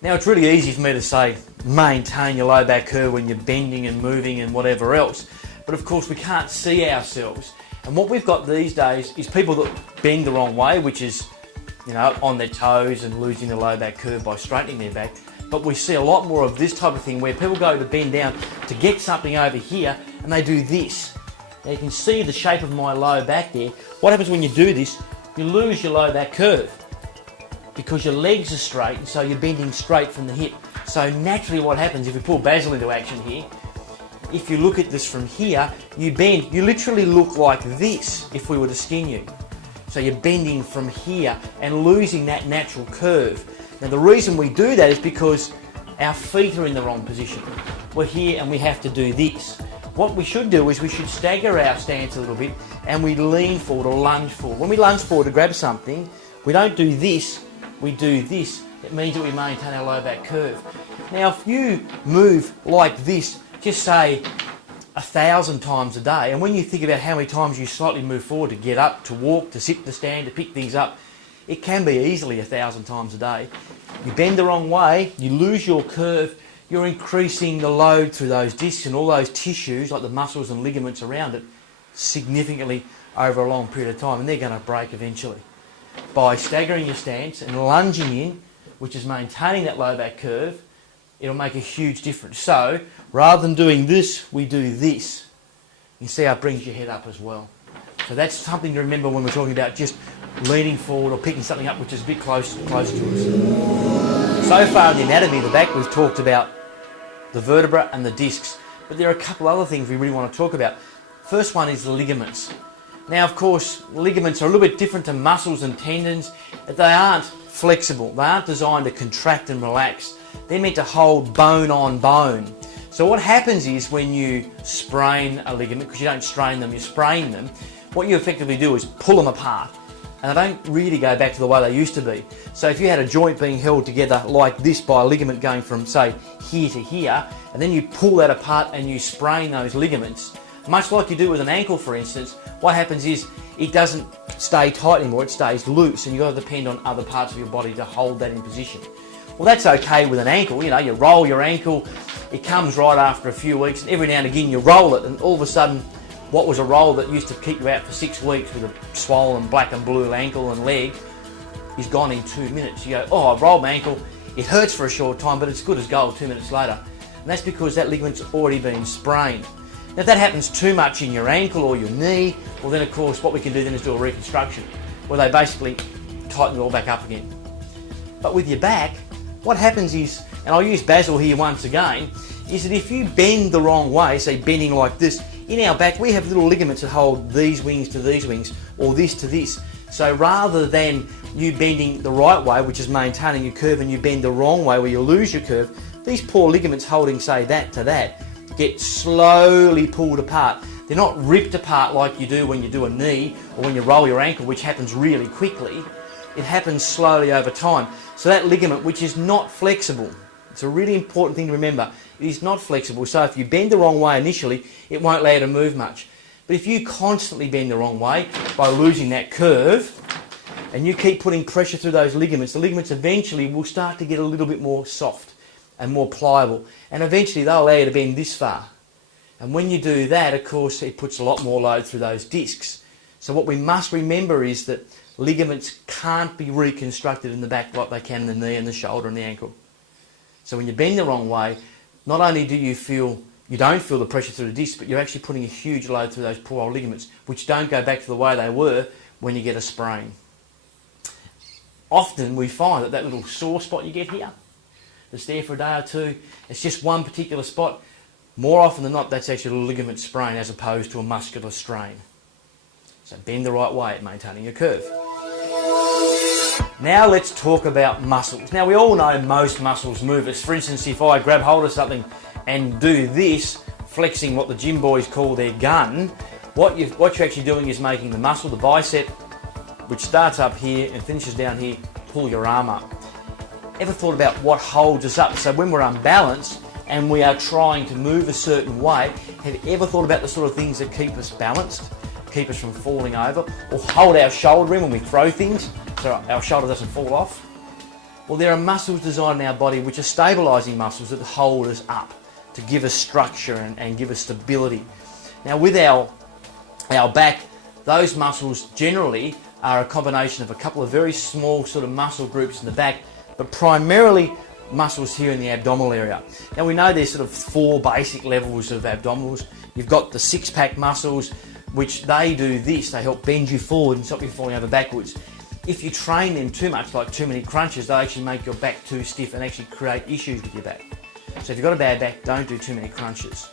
Now it's really easy for me to say maintain your low back curve when you're bending and moving and whatever else, but of course we can't see ourselves. And what we've got these days is people that bend the wrong way, which is, you know, on their toes and losing the low back curve by straightening their back. But we see a lot more of this type of thing where people go to bend down to get something over here and they do this. Now you can see the shape of my low back there. What happens when you do this? You lose your low back curve because your legs are straight and so you're bending straight from the hip. So naturally what happens, if we pull Basil into action here, if you look at this from here, you bend, you literally look like this if we were to skin you. So you're bending from here and losing that natural curve. Now the reason we do that is because our feet are in the wrong position. We're here and we have to do this. What we should do is we should stagger our stance a little bit and we lean forward or lunge forward. When we lunge forward to grab something, we don't do this, we do this. It means that we maintain our low back curve. Now if you move like this, just say 1,000 times a day, and when you think about how many times you slightly move forward to get up, to walk, to sit, to stand, to pick things up, it can be easily 1,000 times a day. You bend the wrong way, you lose your curve, you're increasing the load through those discs and all those tissues, like the muscles and ligaments around it, significantly over a long period of time, and they're going to break eventually. By staggering your stance and lunging in, which is maintaining that low back curve, it'll make a huge difference. So, rather than doing this, we do this. You see how it brings your head up as well. So that's something to remember when we're talking about just leaning forward or picking something up which is a bit close to us. So far in the anatomy of the back, we've talked about the vertebra and the discs, but there are a couple other things we really want to talk about. First one is the ligaments. Now, of course, ligaments are a little bit different to muscles and tendons. They aren't flexible. They aren't designed to contract and relax. They're meant to hold bone on bone. So what happens is when you sprain a ligament, because you don't strain them, you sprain them, what you effectively do is pull them apart. And they don't really go back to the way they used to be. So if you had a joint being held together like this by a ligament going from, say, here to here, and then you pull that apart and you sprain those ligaments, much like you do with an ankle, for instance, what happens is it doesn't stay tight anymore, it stays loose, and you've got to depend on other parts of your body to hold that in position. Well, that's okay with an ankle. You know, you roll your ankle, it comes right after a few weeks, and every now and again you roll it, and all of a sudden, what was a roll that used to keep you out for 6 weeks with a swollen black and blue ankle and leg is gone in 2 minutes. You go, oh, I rolled my ankle, it hurts for a short time, but it's good as gold 2 minutes later. And that's because that ligament's already been sprained. Now, if that happens too much in your ankle or your knee, well then of course what we can do then is do a reconstruction, where they basically tighten it all back up again. But with your back, what happens is, and I'll use Basil here once again, is that if you bend the wrong way, say bending like this, in our back we have little ligaments that hold these wings to these wings, or this to this. So rather than you bending the right way, which is maintaining your curve, and you bend the wrong way where you lose your curve, these poor ligaments holding, say, that to that, get slowly pulled apart. They're not ripped apart like you do when you do a knee or when you roll your ankle, which happens really quickly. It happens slowly over time. So that ligament, which is not flexible, it's a really important thing to remember, it is not flexible. So if you bend the wrong way initially, it won't allow you to move much. But if you constantly bend the wrong way by losing that curve, and you keep putting pressure through those ligaments, the ligaments eventually will start to get a little bit more soft and more pliable, and eventually they'll allow you to bend this far. And when you do that, of course, it puts a lot more load through those discs. So what we must remember is that ligaments can't be reconstructed in the back like they can in the knee and the shoulder and the ankle. So when you bend the wrong way, not only do you don't feel the pressure through the discs, but you're actually putting a huge load through those poor old ligaments, which don't go back to the way they were when you get a sprain. Often we find that little sore spot you get here, that's there for a day or two, it's just one particular spot. More often than not, that's actually a ligament sprain as opposed to a muscular strain. So bend the right way at maintaining your curve. Now let's talk about muscles. Now we all know most muscles move us. For instance, if I grab hold of something and do this, flexing what the gym boys call their gun, what you're actually doing is making the muscle, the bicep, which starts up here and finishes down here, pull your arm up. Ever thought about what holds us up? So when we're unbalanced and we are trying to move a certain way, have you ever thought about the sort of things that keep us balanced, keep us from falling over, or hold our shoulder in when we throw things so our shoulder doesn't fall off? Well, there are muscles designed in our body which are stabilising muscles that hold us up, to give us structure and give us stability. Now with our back, those muscles generally are a combination of a couple of very small sort of muscle groups in the back, but primarily muscles here in the abdominal area. Now we know there's sort of 4 basic levels of abdominals. You've got the six-pack muscles, which they do this, they help bend you forward and stop you falling over backwards. If you train them too much, like too many crunches, they actually make your back too stiff and actually create issues with your back. So if you've got a bad back, don't do too many crunches.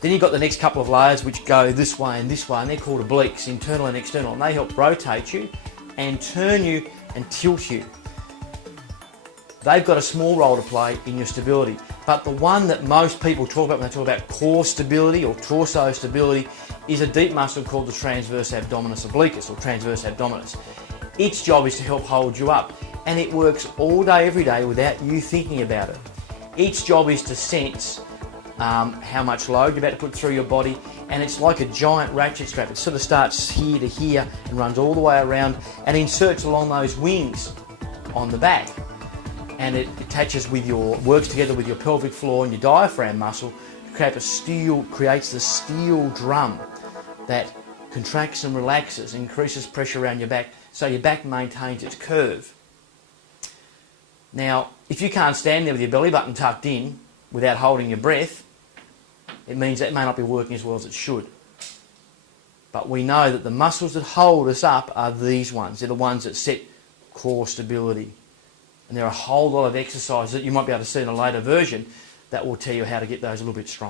Then you've got the next couple of layers which go this way, and they're called obliques, internal and external, and they help rotate you and turn you and tilt you. They've got a small role to play in your stability, but the one that most people talk about when they talk about core stability or torso stability is a deep muscle called the transverse abdominis obliquus, or transverse abdominis. Its job is to help hold you up, and it works all day, every day without you thinking about it. Its job is to sense how much load you're about to put through your body, and it's like a giant ratchet strap. It sort of starts here to here and runs all the way around and inserts along those wings on the back, and it works together with your pelvic floor and your diaphragm muscle to creates the steel drum that contracts and relaxes, increases pressure around your back, so your back maintains its curve. Now, if you can't stand there with your belly button tucked in without holding your breath, it means that it may not be working as well as it should. But we know that the muscles that hold us up are these ones. They're the ones that set core stability. And there are a whole lot of exercises that you might be able to see in a later version that will tell you how to get those a little bit stronger.